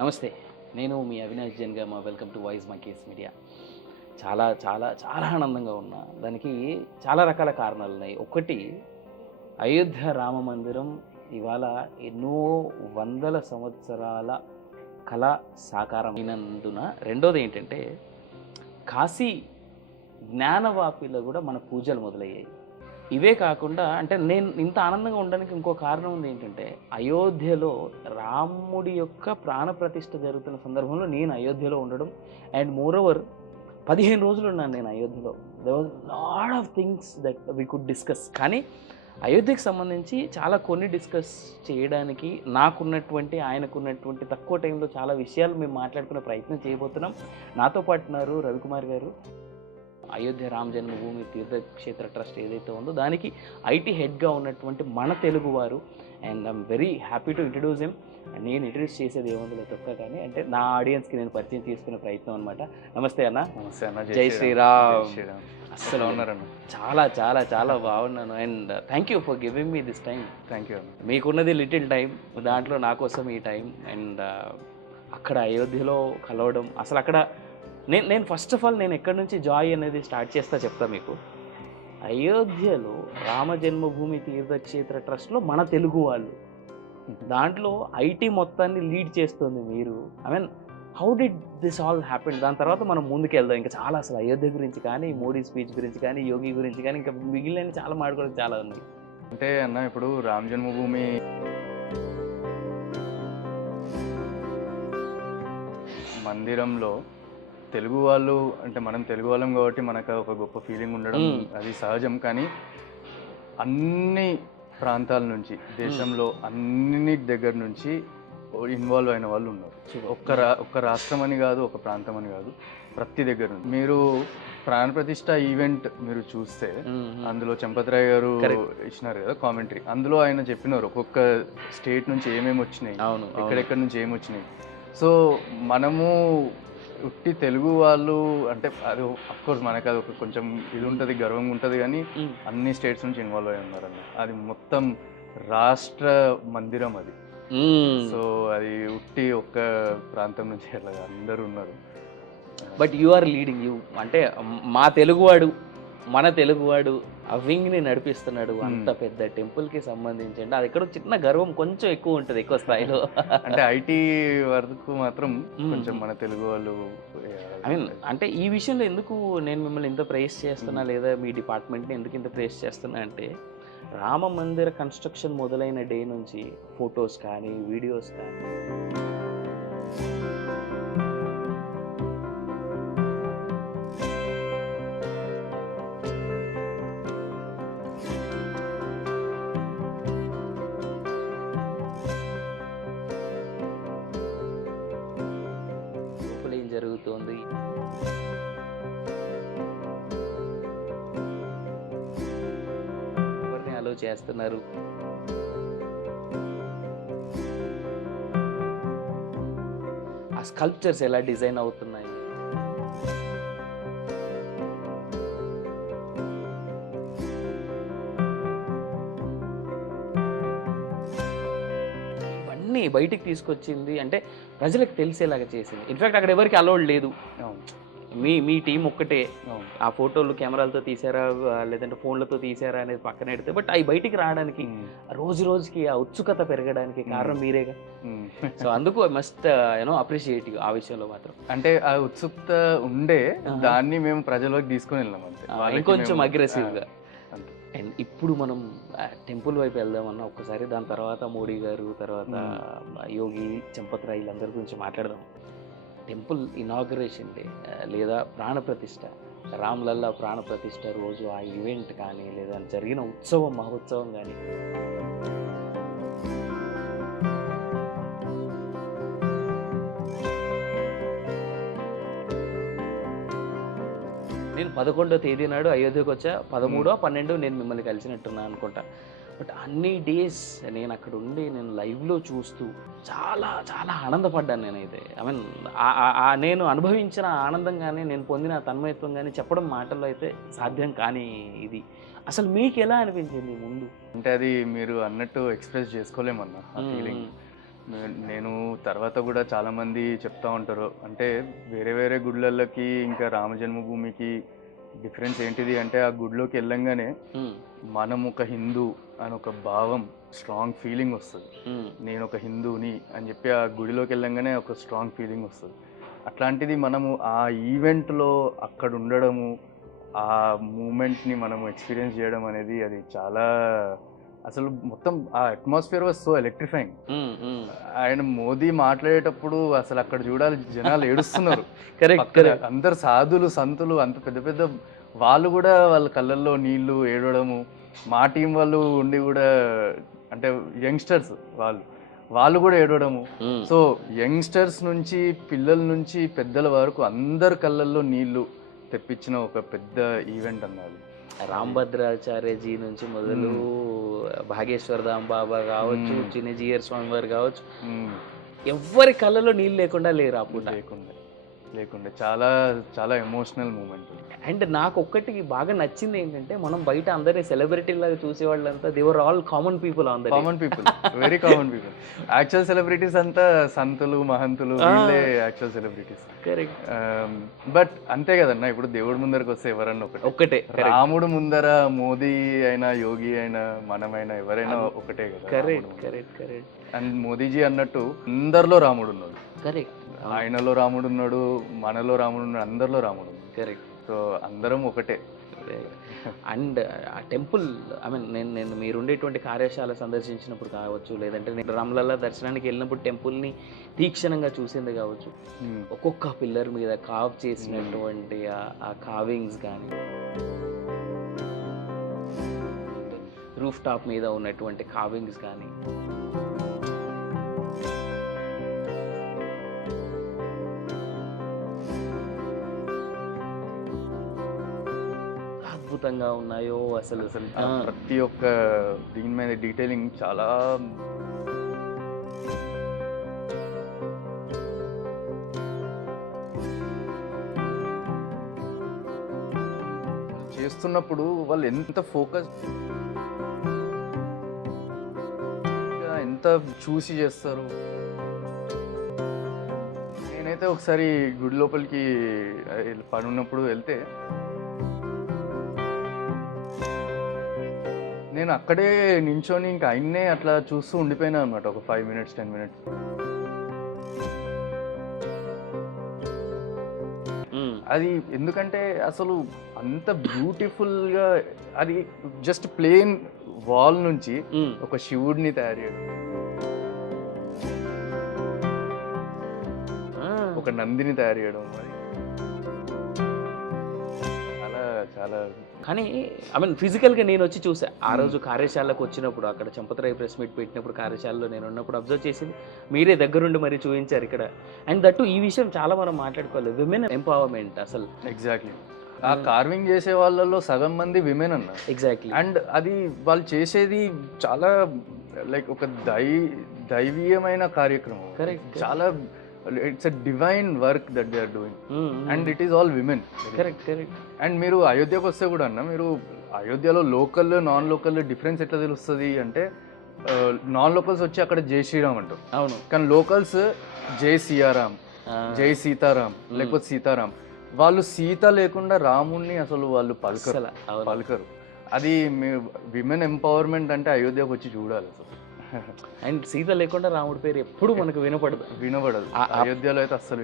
నమస్తే, నేను మీ Avinash Janga. Welcome to wisemonkeysmedia. చాలా చాలా చాలా ఆనందంగా ఉన్నా. దానికి చాలా రకాల కారణాలు ఉన్నాయి. ఒకటి, అయోధ్య రామ మందిరం ఇవాళ ఎన్నో వందల సంవత్సరాల కళ సాకారమైనందున. రెండోది ఏంటంటే, కాశీ జ్ఞానవాపిలో కూడా మన పూజలు మొదలయ్యాయి. ఇవే కాకుండా అంటే నేను ఇంత ఆనందంగా ఉండడానికి ఇంకో కారణం ఉంది. ఏంటంటే, అయోధ్యలో రాముడి యొక్క ప్రాణప్రతిష్ఠ జరుగుతున్న సందర్భంలో నేను అయోధ్యలో ఉండడం, అండ్ మోరోవర్ 15 రోజులు ఉన్నాను నేను అయోధ్యలో. There was lot of things that we could discuss. కానీ అయోధ్యకి సంబంధించి చాలా కొన్ని డిస్కస్ చేయడానికి నాకున్నటువంటి, ఆయనకున్నటువంటి తక్కువ టైంలో చాలా విషయాలు మేము మాట్లాడుకునే ప్రయత్నం చేయబోతున్నాం. నాతో పాటు ఉన్నారు రవికుమార్ గారు. అయోధ్య రామ జన్మభూమి తీర్థక్షేత్ర ట్రస్ట్ ఏదైతే ఉందో దానికి ఐటీ హెడ్గా ఉన్నటువంటి మన తెలుగువారు. And I'm very happy to introduce him. నేను ఇంట్రడ్యూస్ చేసేది ఏముందో తొక్క, కానీ అంటే నా ఆడియన్స్కి నేను పరిచయం చేసుకునే ప్రయత్నం అనమాట. నమస్తే అన్న. నమస్తే అన్న. జై శ్రీరామ్. అస్సలు ఉన్నారన్న. చాలా చాలా చాలా బాగున్నాను. And thank you for giving me this time. Thank you అన్న. మీకున్నది లిటిల్ టైం, దాంట్లో నా కోసం ఈ టైం. అండ్ అక్కడ అయోధ్యలో కలవడం, అసలు అక్కడ నేను ఫస్ట్ ఆఫ్ ఆల్ నేను ఎక్కడి నుంచి జాయ్ అనేది స్టార్ట్ చేస్తా చెప్తా మీకు. అయోధ్యలో రామ జన్మభూమి తీర్థక్షేత్ర ట్రస్ట్లో మన తెలుగు వాళ్ళు, దాంట్లో ఐటీ మొత్తాన్ని లీడ్ చేస్తుంది మీరు. I mean, how did this all happen? దాని తర్వాత మనం ముందుకు వెళ్దాం. ఇంకా చాలా అసలు అయోధ్య గురించి కానీ, మోడీ స్పీచ్ గురించి కానీ, యోగి గురించి కానీ, ఇంకా మిగిలిన చాలా మాట్లాడుకోవడం చాలా ఉన్నాయి. అంటే అన్న, ఇప్పుడు రామ జన్మభూమి మందిరంలో తెలుగు వాళ్ళు అంటే మనం తెలుగు వాళ్ళం కాబట్టి మనకు ఒక గొప్ప ఫీలింగ్ ఉండడం అది సహజం. కానీ అన్ని ప్రాంతాల నుంచి, దేశంలో అన్ని దగ్గర నుంచి ఇన్వాల్వ్ అయిన వాళ్ళు ఉన్నారు. ఒక్క రాష్ట్రం అని కాదు, ఒక ప్రాంతం అని కాదు, ప్రతి దగ్గర నుంచి. మీరు ప్రాణప్రతిష్ఠ ఈవెంట్ మీరు చూస్తే అందులో చంపతిరాయ్ గారు ఇచ్చినారు కదా కామెంటరీ. అందులో ఆయన చెప్పినారు ఒక్కొక్క స్టేట్ నుంచి ఏమేమి వచ్చినాయి, ఎక్కడెక్కడి నుంచి ఏమి వచ్చినాయి. సో మనము ఉట్టి తెలుగు వాళ్ళు అంటే అది అఫ్కోర్స్ మనకు అది ఒక కొంచెం ఇది ఉంటుంది, గర్వంగా ఉంటుంది. కానీ అన్ని స్టేట్స్ నుంచి ఇన్వాల్వ్ అయి ఉన్నారన్న. అది మొత్తం రాష్ట్ర మందిరం అది. సో అది ఉట్టి ఒక్క ప్రాంతం నుంచి అట్లా అందరూ ఉన్నారు. But you are leading. You అంటే మా తెలుగువాడు, మన తెలుగువాడు ఆ వింగ్ని నడిపిస్తున్నాడు. అంత పెద్ద టెంపుల్కి సంబంధించి అంటే అది ఎక్కడ చిన్న గర్వం కొంచెం ఎక్కువ ఉంటుంది, ఎక్కువ స్థాయిలో. అంటే ఐటీ వరకు మాత్రం కొంచెం మన తెలుగు వాళ్ళు. ఐ మీన్, అంటే ఈ విషయంలో ఎందుకు నేను మిమ్మల్ని ఇంత ప్రైజ్ చేస్తున్నా, లేదా మీ డిపార్ట్మెంట్ని ఎందుకు ఇంత ప్రైజ్ చేస్తున్నా అంటే, రామ మందిర కన్స్ట్రక్షన్ మొదలైన డే నుంచి ఫొటోస్ కానీ, వీడియోస్ కానీ, ఏం జరుగుతుంది, ఎవరిని అలో చేస్తున్నారు, ఆ స్కల్ప్చర్స్ ఎలా డిజైన్ అవుతున్నాయి, ఇవన్నీ బయటికి తీసుకొచ్చింది. అంటే ప్రజలకు తెలిసేలాగా చేసింది. ఇన్ఫ్యాక్ట్ అక్కడ ఎవరికి అలౌడ్ లేదు. మీ టీం ఒక్కటే ఆ ఫోటోలు కెమెరాలతో తీసారా లేదంటే ఫోన్లతో తీసారా అనేది పక్కన పెడితే, బట్ అవి బయటికి రావడానికి, రోజు రోజుకి ఆ ఉత్సుకత పెరగడానికి కారణం మీరేగా. సో అందుకు ఐ మస్ట్ అప్రిషియేట్ ఆ విషయంలో మాత్రం. అంటే ఆ ఉత్సుకత ఉండే దాన్ని మేము ప్రజల్లోకి తీసుకొని వెళ్ళాం అంతే, ఇంకొంచెం అగ్రెసివ్గా. అండ్ ఇప్పుడు మనం టెంపుల్ వైపు వెళ్దామన్నా ఒక్కసారి, దాని తర్వాత మోడీ గారు, తర్వాత యోగి, చంపతిరాయ్ వీళ్ళందరి గురించి మాట్లాడదాం. టెంపుల్ ఇనాగరేషన్ డే లేదా ప్రాణప్రతిష్ఠ, రామ్లల్లా ప్రాణప్రతిష్ఠ రోజు ఆ ఈవెంట్ కానీ, లేదా జరిగిన ఉత్సవం, మహోత్సవం కానీ, నేను 11వ తేదీ నాడు అయోధ్యకు వచ్చా. 13, 12 నేను మిమ్మల్ని కలిసినట్టున్నా అనుకుంటా. బట్ అన్ని డేస్ నేను అక్కడ ఉండి నేను లైవ్లో చూస్తూ చాలా చాలా ఆనందపడ్డాను నేనైతే. ఐ మీన్, నేను అనుభవించిన ఆనందం కానీ, నేను పొందిన తన్మయత్వం కానీ చెప్పడం మాటల్లో అయితే సాధ్యం కానీ. ఇది అసలు మీకు ఎలా అనిపించింది ముందు? అంటే అది మీరు అన్నట్టు ఎక్స్ప్రెస్ చేసుకోలేమన్నా ఆ ఫీలింగ్. నేను తర్వాత కూడా చాలా మంది చెప్తా ఉంటారు, అంటే వేరే వేరే గుళ్ళకి ఇంకా రామ జన్మభూమికి డిఫరెన్స్ ఏంటిది అంటే, ఆ గుడిలోకి వెళ్ళంగానే మనం ఒక హిందూ అని ఒక భావం, స్ట్రాంగ్ ఫీలింగ్ వస్తుంది. నేను ఒక హిందూని అని చెప్పి ఆ గుడిలోకి వెళ్ళంగానే ఒక స్ట్రాంగ్ ఫీలింగ్ వస్తుంది. అట్లాంటిది మనము ఆ ఈవెంట్లో అక్కడ ఉండడము, ఆ మూమెంట్ని మనము ఎక్స్పీరియన్స్ చేయడం అనేది అది చాలా, అసలు మొత్తం ఆ అట్మాస్ఫియర్ వాజ్ సో ఎలక్ట్రిఫైయింగ్. ఆయన మోదీ మాట్లాడేటప్పుడు అసలు అక్కడ చూడాలి, జనాలు ఏడుస్తున్నారు. కరెక్ట్. అందరు సాధులు సంతులు అంత పెద్ద పెద్ద వాళ్ళు కూడా వాళ్ళ కళ్ళల్లో నీళ్లు ఏడవడము, మా టీం వాళ్ళు ఉండి కూడా, అంటే యంగ్స్టర్స్ వాళ్ళు కూడా ఏడవడము. సో యంగ్స్టర్స్ నుంచి పిల్లల నుంచి పెద్దల వరకు అందరి కళ్ళల్లో నీళ్లు తెప్పించిన ఒక పెద్ద ఈవెంట్ అన్నది. రాంభద్రాచార్యజీ నుంచి మొదలు భాగేశ్వర ధామ్ బాబా కావచ్చు, చిన్నజీయర్ స్వామి వారు కావచ్చు, ఎవరి కళ్ళలో నీళ్ళు లేకుండా లేరు ఆ పూట. లేకుండే చాలా చాలా ఎమోషనల్ మూమెంట్. అండ్ నాకు ఒక్కటి బాగా నచ్చింది ఏంటంటే, మనం బయట అందరి సెలబ్రిటీ లాగా చూసేవాళ్ళంతా they're all common people. Common people, very common people. Actual celebrities అంతా సంతులు మహంతులు, వీళ్ళే యాక్చువల్ సెలబ్రిటీస్. కరెక్ట్. బట్ అంతే కదన్నా, ఇప్పుడు దేవుడి ముందరకు వస్తే ఎవరన్నా ఒకటే. రాముడు ముందర మోదీ అయినా యోగి అయినా మనమైనా ఎవరైనా ఒకటే కదా. Correct correct correct. And Modiji అన్నట్టు అందరిలో రాముడు ఉన్నాడు. కరెక్ట్. ఆయనలో రాముడు ఉన్నాడు, మనలో రాముడు ఉన్నాడు, అందరిలో రాముడు. కరెక్ట్. సో అందరం ఒకటే. అండ్ ఆ టెంపుల్, ఐ మీన్ నేను మీరుండేటువంటి కార్యశాల సందర్శించినప్పుడు కావచ్చు, లేదంటే నేను రామ్లల్లా దర్శనానికి వెళ్ళినప్పుడు టెంపుల్ని తీక్షణంగా చూసింది కావచ్చు, ఒక్కొక్క పిల్లర్ మీద కావ్ చేసినటువంటి ఆ కావింగ్స్ కానీ, రూఫ్ టాప్ మీద ఉన్నటువంటి కావింగ్స్ కానీ, అద్భుతంగా ఉన్నాయో అసలు. ప్రతి ఒక్క దీని మీద డీటెయిలింగ్ చాలా. చేస్తున్నప్పుడు వాళ్ళు ఎంత ఫోకస్, ఎంత చూసి చేస్తారు. నేనైతే ఒకసారి గుడి లోపలికి పని ఉన్నప్పుడు వెళ్తే నేను అక్కడే నించొని ఇంకా ఆయన్నే అట్లా చూస్తూ ఉండిపోయినా అనమాట, ఒక 5 minutes 10 minutes. అది ఎందుకంటే అసలు అంత బ్యూటిఫుల్గా, అది జస్ట్ ప్లెయిన్ వాల్ నుంచి ఒక శివుడిని తయారు చేయడం, ఒక నందిని తయారు చేయడం, అది చాలా చాలా. కానీ ఐ మీన్ ఫిజికల్గా నేను వచ్చి చూసా ఆ రోజు కార్యశాలకు వచ్చినప్పుడు, అక్కడ చంపతరాయి ప్రెస్ మీట్ పెట్టినప్పుడు కార్యశాలలో నేను ఉన్నప్పుడు అబ్జర్వ్ చేసింది మీరే దగ్గరుండి మరి చూపించారు ఇక్కడ. అండ్ దట్టు ఈ విషయం చాలా మనం మాట్లాడుకోవాలి, విమెన్ ఎంపవర్మెంట్ అసలు. ఎగ్జాక్ట్లీ. ఆ కార్వింగ్ చేసే వాళ్ళలో సగం మంది విమెన్ అన్న. ఎగ్జాక్ట్లీ. అండ్ అది వాళ్ళు చేసేది చాలా లైక్ ఒక దైవీయమైన కార్యక్రమం. కరెక్ట్. చాలా, it's a divine work that they are doing, and it is all women. Correct correct. And మీరు అయోధ్యకు వస్తే కూడా అన్న, మీరు అయోధ్యలో లోకల్ నాన్ లోకల్ డిఫరెన్స్ ఎట్లా తెలుస్తుంది అంటే, నాన్ లోకల్స్ వచ్చి అక్కడ జై శ్రీరామ్ అంటారు. అవును. కానీ లోకల్స్ జై సియారాం, జై సీతారాం, లేకపోతే సీతారాం. వాళ్ళు సీత లేకుండా రాముణ్ణి అసలు వాళ్ళు పలకరు. అది విమెన్ ఎంపవర్మెంట్ అంటే అయోధ్యకు వచ్చి చూడాలి అసలు. అండ్ సీత లేకుండా రాముడి పేరు ఎప్పుడు మనకు వినపడదు. అయోధ్యలో అయితే అస్సలు